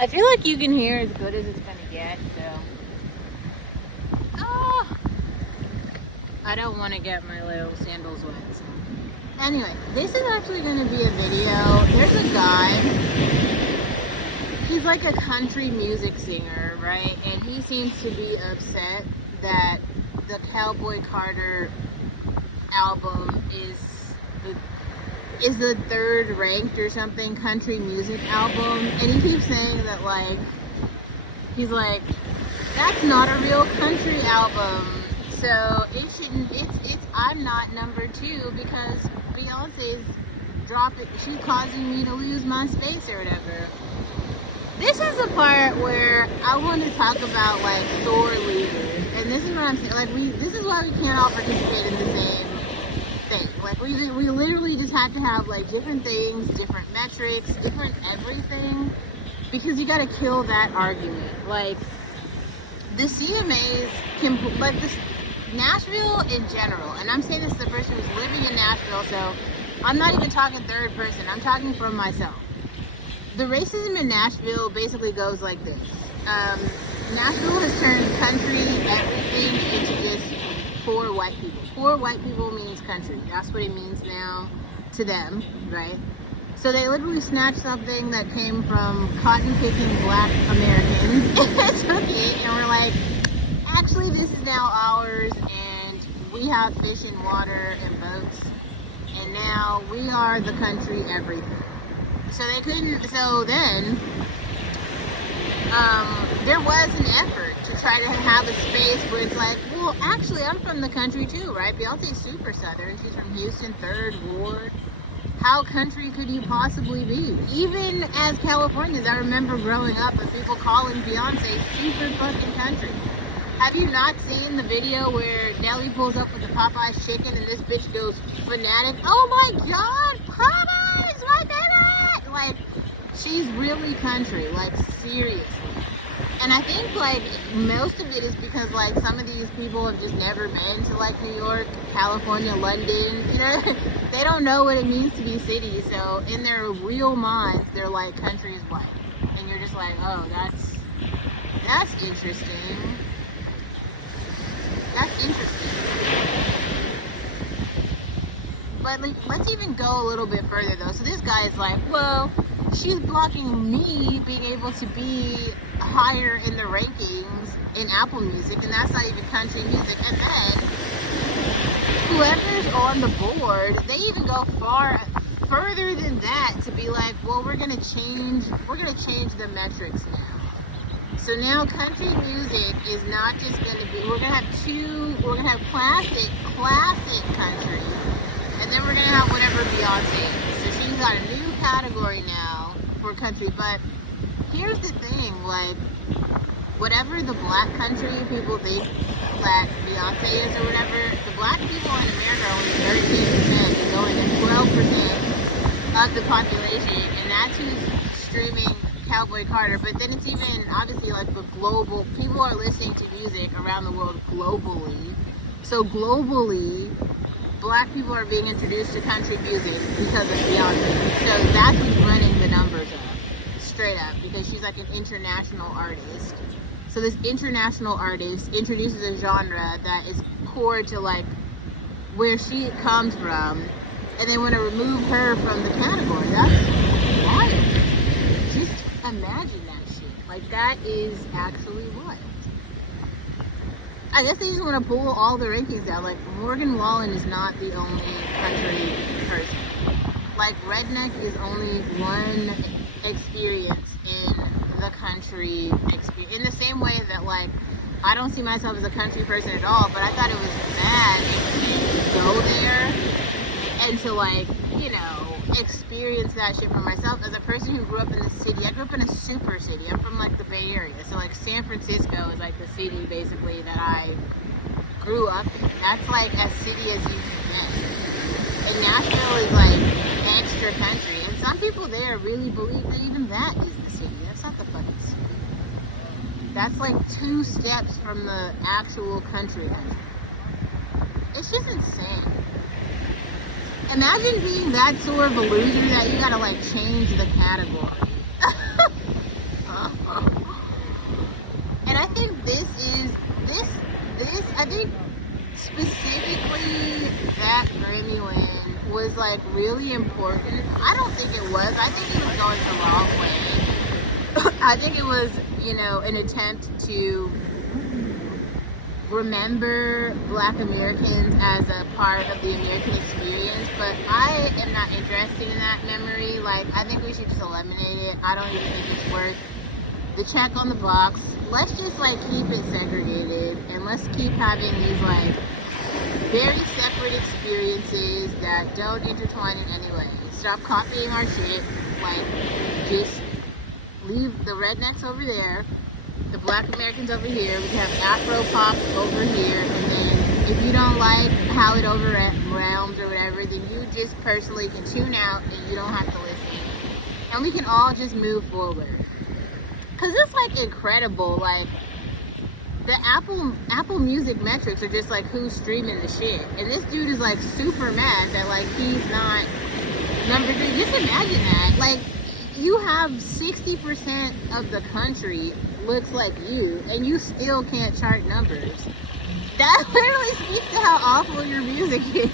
I feel like you can hear as good as it's gonna get, so. Oh, I don't want to get my little sandals wet. So. Anyway, this is actually gonna be a video. There's a guy. He's like a country music singer, right? And he seems to be upset that the Cowboy Carter album is the third ranked or something country music album, and he keeps saying that, like, he's like, that's not a real country album, so it shouldn't, I'm not number 2 because Beyonce's she's causing me to lose my space or whatever. This is the part where I want to talk about, like, sore losers, and this is what I'm saying, like, this is why we can't all participate in the same thing. Like, we literally just have to have, like, different things, different metrics, different everything, because you gotta kill that argument. Like, the CMAs can, like, this Nashville in general, and I'm saying this to the person who's living in Nashville, so I'm not even talking third person, I'm talking from myself. The racism in Nashville basically goes like this. Nashville has turned country everything into just poor white people. Poor white people means country. That's what it means now to them, right? So they literally snatched something that came from cotton-picking black Americans and took it, and we're like, actually this is now ours, and we have fish and water and boats, and now we are the country everything. So they couldn't, so then there was an effort to try to have a space where it's like, well, actually, I'm from the country too, right? Beyonce's super southern. She's from Houston, 3rd Ward. How country could you possibly be? Even as Californians, I remember growing up and people calling Beyonce super fucking country. Have you not seen the video where Nelly pulls up with the Popeyes chicken and this bitch goes fanatic? Oh my God, Popeyes, my favorite! Like, she's really country, like, seriously. And I think, like, most of it is because, like, some of these people have just never been to, like, New York, California, London, you know? They don't know what it means to be city, so in their real minds, they're like, country is white. And you're just like, oh, that's interesting. That's interesting. But, like, let's even go a little bit further, though. So this guy is like, well, she's blocking me being able to be higher in the rankings in Apple Music, and that's not even country music. And then whoever's on the board, they even go further than that to be like, well, we're gonna change the metrics now. So now country music is not just gonna be, we're gonna have classic country, and then we're gonna have whatever Beyonce is. So she's got a new category now for country. But here's the thing, like, whatever the black country people think that Beyonce is or whatever, the black people in America are only 13% and going to 12% of the population, and that's who's streaming Cowboy Carter. But then it's even, obviously, like, the global, people are listening to music around the world globally. So globally, black people are being introduced to country music because of Beyonce. So that's what's running the numbers up, straight up, because she's like an international artist. So this international artist introduces a genre that is core to, like, where she comes from, and they want to remove her from the category. That's wild. Just imagine that shit. Like, that is actually wild. I guess they just want to pull all the rankings down. Like, Morgan Wallen is not the only country person. Like, redneck is only one experience in the country experience. In the same way that, like, I don't see myself as a country person at all, but I thought it was mad to go there and to, like, you know, experience that shit for myself. As a person who grew up in the city, I grew up in a super city. I'm from, like, the Bay Area. So, like, San Francisco is, like, the city, basically, that I grew up in. That's, like, as city as you can get. And Nashville is, like, extra country. And some people there really believe that even that is the city. That's not the fucking city. That's, like, 2 steps from the actual country. It's just insane. Imagine being that sort of a loser that you gotta, like, change the category. I think this I think specifically that Grammy win was like really important. I don't think it was. I think it was going the wrong way. I think it was, you know, an attempt to remember Black Americans as a part of the American experience, but I am not interested in that memory. Like, I think we should just eliminate it. I don't even think it's worth the check on the box. Let's just like keep it segregated, and let's keep having these like very separate experiences that don't intertwine in any way. Stop copying our shit. Like, just leave the rednecks over there, the Black Americans over here. We can have Afro pop over here, and then if you don't like how it overwhelms or whatever, then you just personally can tune out and you don't have to listen. And we can all just move forward. Cause it's like incredible, like the Apple Music metrics are just like who's streaming the shit, and this dude is like super mad that like he's not number 3. Just imagine that, like you have 60% of the country looks like you, and you still can't chart numbers. That literally speaks to how awful your music is.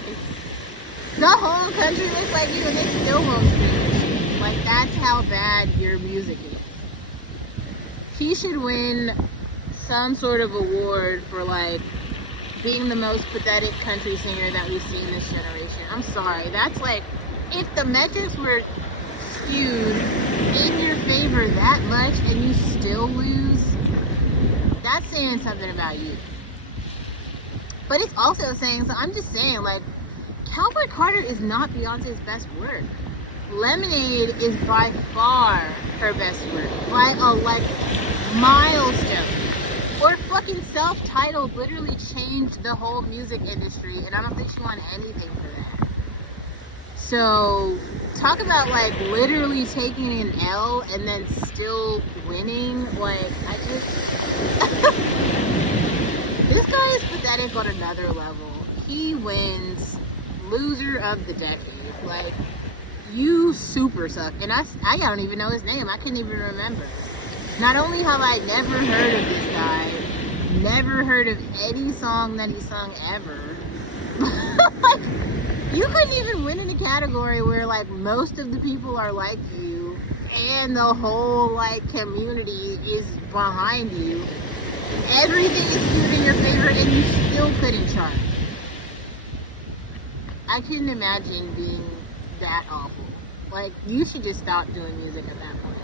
The whole country looks like you, and they still won't stream. Like, that's how bad your music is. He should win some sort of award for like being the most pathetic country singer that we've seen this generation. I'm sorry. That's like, if the metrics were skewed in your favor that much and you still lose, that's saying something about you. But it's also saying, so I'm just saying, like, Cowboy Carter is not Beyonce's best work. Lemonade is by far her best work, by a like milestone. Or fucking Self-Titled literally changed the whole music industry, and I don't think she won anything for that. So talk about like literally taking an L and then still winning. Like, I just this guy is pathetic on another level. He wins loser of the decade. Like, you super suck. And I don't even know his name. I couldn't even remember. Not only have I never heard of this guy, never heard of any song that he sung ever. Like, you couldn't even win in a category where like most of the people are like you and the whole like community is behind you. Everything is skewed in your favor and you still couldn't chart. I couldn't imagine being that awful. Like, you should just stop doing music at that point.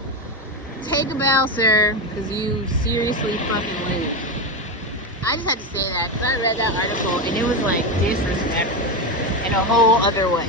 Take a bow, sir, because you seriously fucking lose. I just had to say that because I read that article and it was like disrespectful in a whole other way.